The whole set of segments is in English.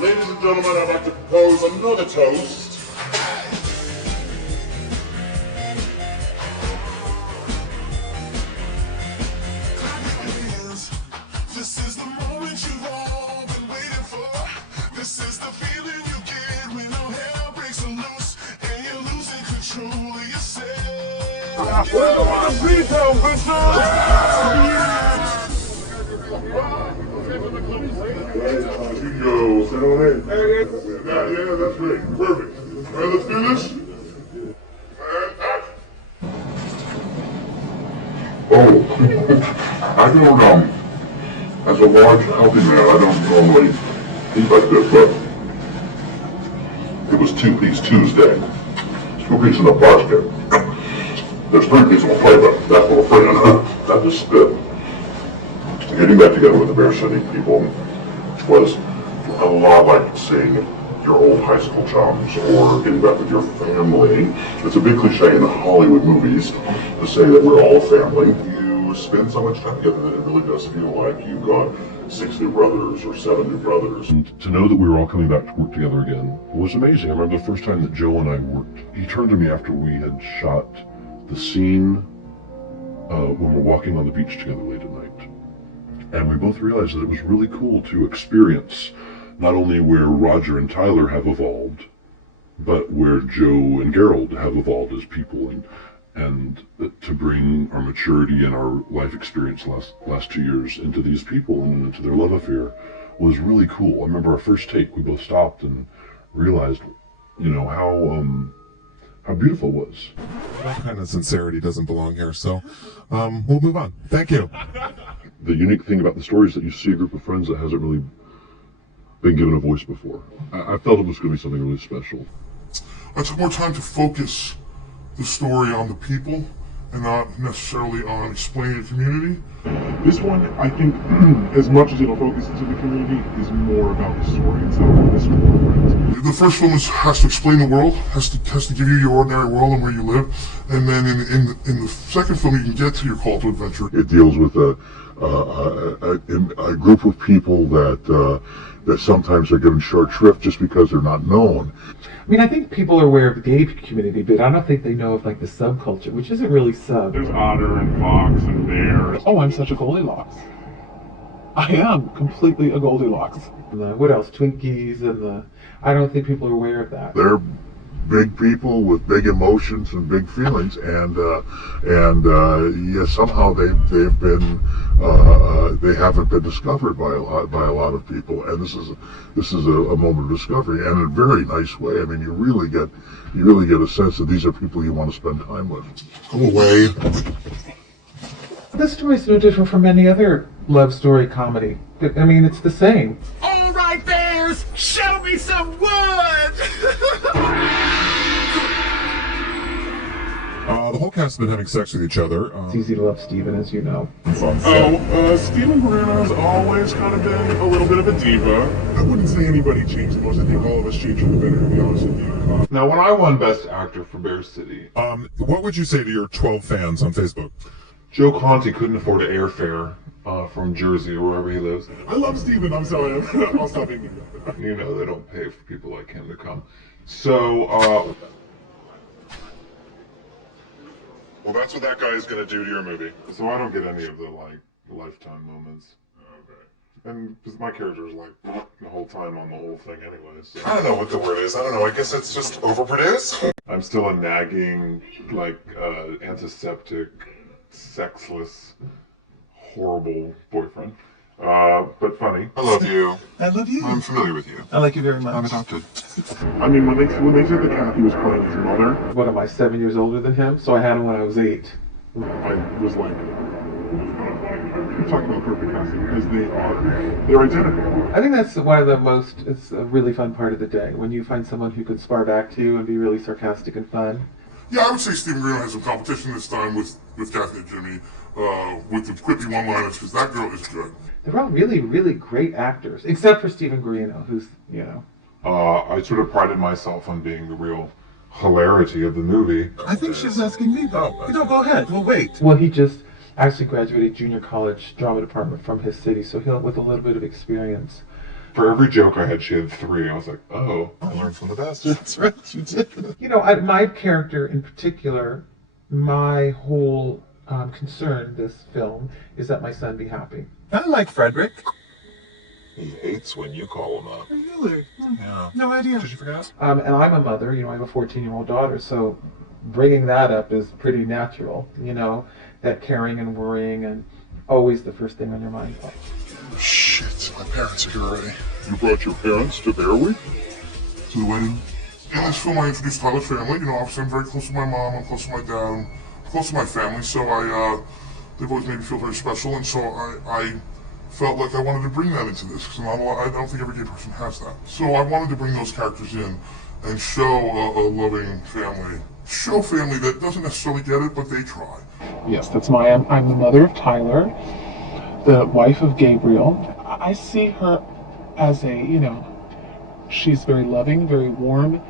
Ladies and gentlemen, I'd like to propose another toast. This is the moment you've all been waiting for. This is the feeling you get when all hell breaks loose and you're losing control of yourself. You go. Settle in. Yeah, that's great. Perfect. All right, let's do this. And action. Oh, I don't as a large, healthy man, I don't normally eat like this, but it was 2-piece Tuesday. 2 pieces in a basket. There's 3 pieces on the plate, but that's what we're afraid of. Not just spit. Getting back together with the Bear City people was a lot like seeing your old high school chums or getting back with your family. It's a big cliche in the Hollywood movies to say that we're all family. You spend so much time together that it really does feel like you've got 6 new brothers or 7 new brothers. And to know that we were all coming back to work together again was amazing. I remember the first time that Joe and I worked, he turned to me after we had shot the scene when we're walking on the beach together late at night. And we both realized that it was really cool to experience not only where Roger and Tyler have evolved, but where Joe and Gerald have evolved as people, and to bring our maturity and our life experience last 2 years into these people and into their love affair was really cool. I remember our first take, we both stopped and realized, how beautiful it was. That kind of sincerity doesn't belong here, so we'll move on. Thank you. The unique thing about the story is that you see a group of friends that hasn't really been given a voice before. I felt it was going to be something really special. I took more time to focus the story on the people and not necessarily on explaining the community. This one, I think, as much as it'll focus into the community, is more about the story instead of this friends. The first film has to explain the world, has to give you your ordinary world and where you live, and then in the second film you can get to your call to adventure. It deals with a group of people that sometimes are given short shrift just because they're not known. I mean, I think people are aware of the gay community, but I don't think they know of like the subculture, which isn't really sub. There's otter and fox and bear. Oh, I'm such a Goldilocks. I am completely a Goldilocks. What else? Twinkies and I don't think people are aware of that. They're big people with big emotions and big feelings, and somehow they haven't been discovered by a lot of people, and this is a moment of discovery, and in a very nice way. I mean, you really get a sense that these are people you want to spend time with. Go away. This story is no different from any other love story comedy. I mean, it's the same. All right, bears, show me some wood. The whole cast has been having sex with each other. It's easy to love Steven, as you know. Stephen Bruno's always kind of been a little bit of a diva. I wouldn't say anybody changed the most. I think all of us changed for the better, to be honest with you. Now, when I won Best Actor for Bear City, What would you say to your 12 fans on Facebook? Joe Conti couldn't afford an airfare from Jersey or wherever he lives. I love Steven, I'm sorry. I'll stop being You know, they don't pay for people like him to come. So, Well, that's what that guy is going to do to your movie. So I don't get any of the, lifetime moments. Okay. And because my character is, the whole time on the whole thing anyways. So. I don't know what the word is. I don't know. I guess it's just overproduced. I'm still a nagging, antiseptic, sexless, horrible boyfriend. But funny. I love you. I love you. I'm familiar with you. I like you very much. I'm adopted. I mean, when they said that Kathy was playing his mother, What am I, 7 years older than him? So I had him when I was 8. I was like, you're talking about perfect casting because they're identical. I think that's it's a really fun part of the day, when you find someone who could spar back to you and be really sarcastic and fun. Yeah, I would say Stephen Green has some competition this time with Kathy and Jimmy, with the quippy one-liners, because that girl is good. They're all really, really great actors, except for Stephen Guarino, who's, I sort of prided myself on being the real hilarity of the movie. I think she's asking me, though. No, go ahead. We'll wait. Well, he just actually graduated junior college drama department from his city, so he'll with a little bit of experience. For every joke I had, she had 3. I was like, oh. I learned from the best. That's right, you did. You know, my character in particular, my whole concern this film is that my son be happy. I like Frederick. He hates when you call him up. Really? Yeah. No idea. Did you forget? And I'm a mother, you know, I have a 14-year-old daughter, so bringing that up is pretty natural, you know, that caring and worrying and always the first thing on your mind. Shit, my parents are here already. You brought your parents to their week? To the wedding? In this film, I introduced Tyler's family. You know, obviously, I'm very close to my mom. I'm close to my dad. I'm close to my family. So they've always made me feel very special. And so I felt like I wanted to bring that into this because I don't think every gay person has that. So I wanted to bring those characters in and show a loving family. Show family that doesn't necessarily get it, but they try. Yes, that's I'm the mother of Tyler, the wife of Gabriel. I see her as a, you know, she's very loving, very warm,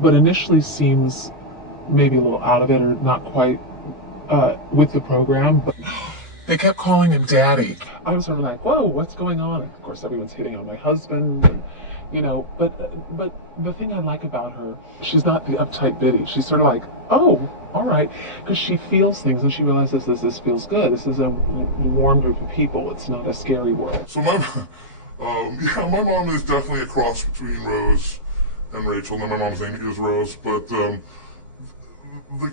but initially seems maybe a little out of it or not quite with the program. But They kept calling him Daddy. I was sort of like, whoa, what's going on? And of course, everyone's hitting on my husband, and, you know, but the thing I like about her, she's not the uptight biddy. She's sort of like, oh, all right, because she feels things and she realizes this feels good. This is a warm group of people. It's not a scary world. So my mom is definitely a cross between Rose and Rachel. Now my mom's name is Rose, but the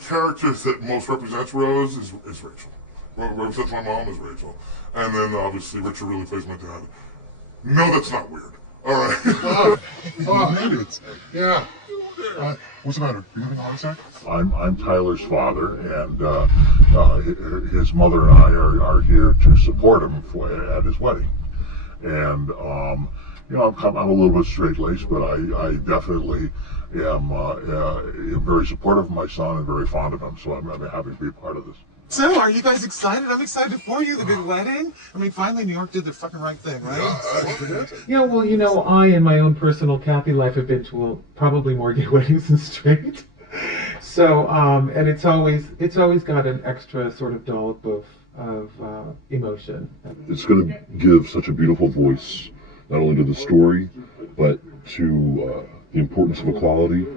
character that most represents Rose is Rachel. What represents my mom is Rachel. And then obviously Richard really plays my dad. No, that's not weird. All right. Maybe it's, yeah. What's the matter? Are you having a heart attack? I'm Tyler's father, and his mother and I are here to support him at his wedding. And you know, I'm a little bit straight-laced, but I definitely am very supportive of my son and very fond of him. So I'm happy to be a part of this. So, are you guys excited? I'm excited for you, the big wedding. I mean, finally New York did the fucking right thing, right? Yeah, well, you know, I in my own personal Kathy life have been to probably more gay weddings than straight. So, and it's always got an extra sort of dollop of emotion. It's going to give such a beautiful voice, not only to the story, but to the importance of equality.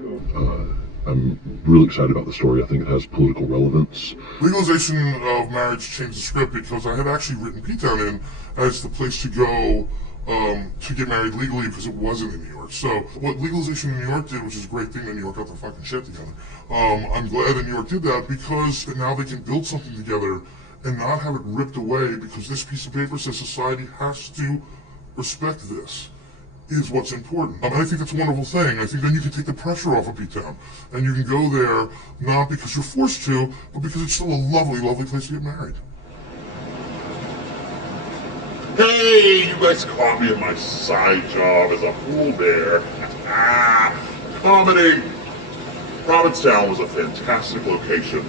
I'm really excited about the story. I think it has political relevance. Legalization of marriage changed the script because I had actually written P-Town in as the place to go to get married legally because it wasn't in New York. So what legalization in New York did, which is a great thing that New York got their fucking shit together, I'm glad that New York did that because now they can build something together and not have it ripped away because this piece of paper says society has to respect this. Is what's important. And I think that's a wonderful thing. I think then you can take the pressure off of P-Town. And you can go there, not because you're forced to, but because it's still a lovely, lovely place to get married. Hey, you guys caught me in my side job as a pool bear. Comedy! Provincetown was a fantastic location.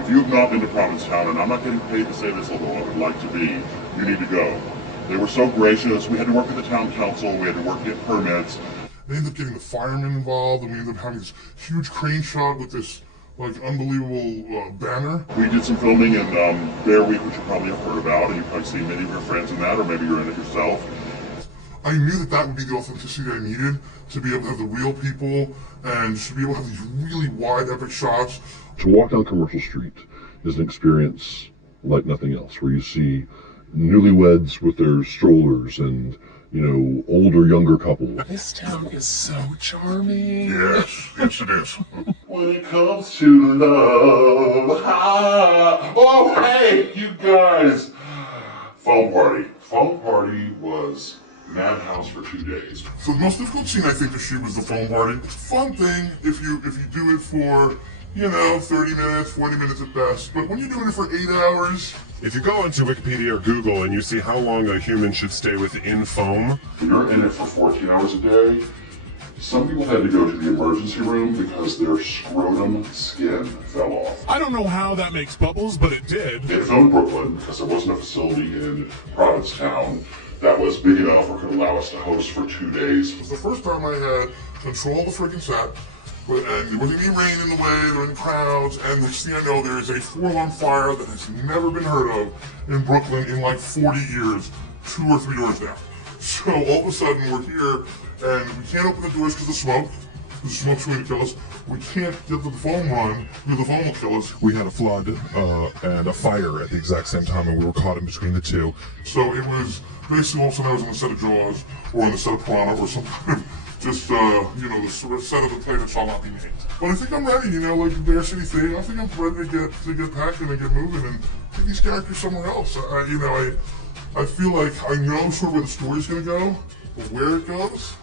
If you've not been to Provincetown, and I'm not getting paid to say this, although I would like to be, you need to go. They were so gracious. We had to work with the town council. We had to work to get permits. They ended up getting the firemen involved, and we ended up having this huge crane shot with this, like, unbelievable banner. We did some filming in Bear Week, which you probably have heard about, and you've probably seen many of your friends in that, or maybe you're in it yourself. I knew that that would be the authenticity I needed to be able to have the real people and to be able to have these really wide, epic shots. To walk down Commercial Street is an experience like nothing else, where you see newlyweds with their strollers and, you know, older, younger couples. This town is so charming. Yes, yes it is. When it comes to love, oh hey, you guys! Foam party. Foam party was madhouse for 2 days. So the most difficult scene I think to shoot was the phone party. It's a fun thing if you do it for, you know, 30 minutes, 40 minutes at best. But when you're doing it for 8 hours, If you go into Wikipedia or Google and you see how long a human should stay within foam, When you're in it for 14 hours a day, some people had to go to the emergency room because their scrotum skin fell off. I don't know how that makes bubbles, but it did. They filmed Brooklyn because there wasn't a facility in Provincetown that was big enough or could allow us to host for 2 days. it was the first time I had control of the freaking set. And there wasn't any rain in the way, there were any crowds, and next thing I know, there is a 4-alarm fire that has never been heard of in Brooklyn in like 40 years, 2 or 3 doors down. So all of a sudden we're here and we can't open the doors because of smoke. The smoke's going to kill us. We can't get the foam run because the foam will kill us. We had a flood and a fire at the exact same time, and we were caught in between the two. So it was basically all of a sudden I was on the set of Jaws or on the set of Piranha or something. Just, the set of the play that shall not be named. But I think I'm ready, like the Bear City thing. I think I'm ready to get packing and get moving and take these characters somewhere else. I feel like I know sort of where the story's going to go, but where it goes,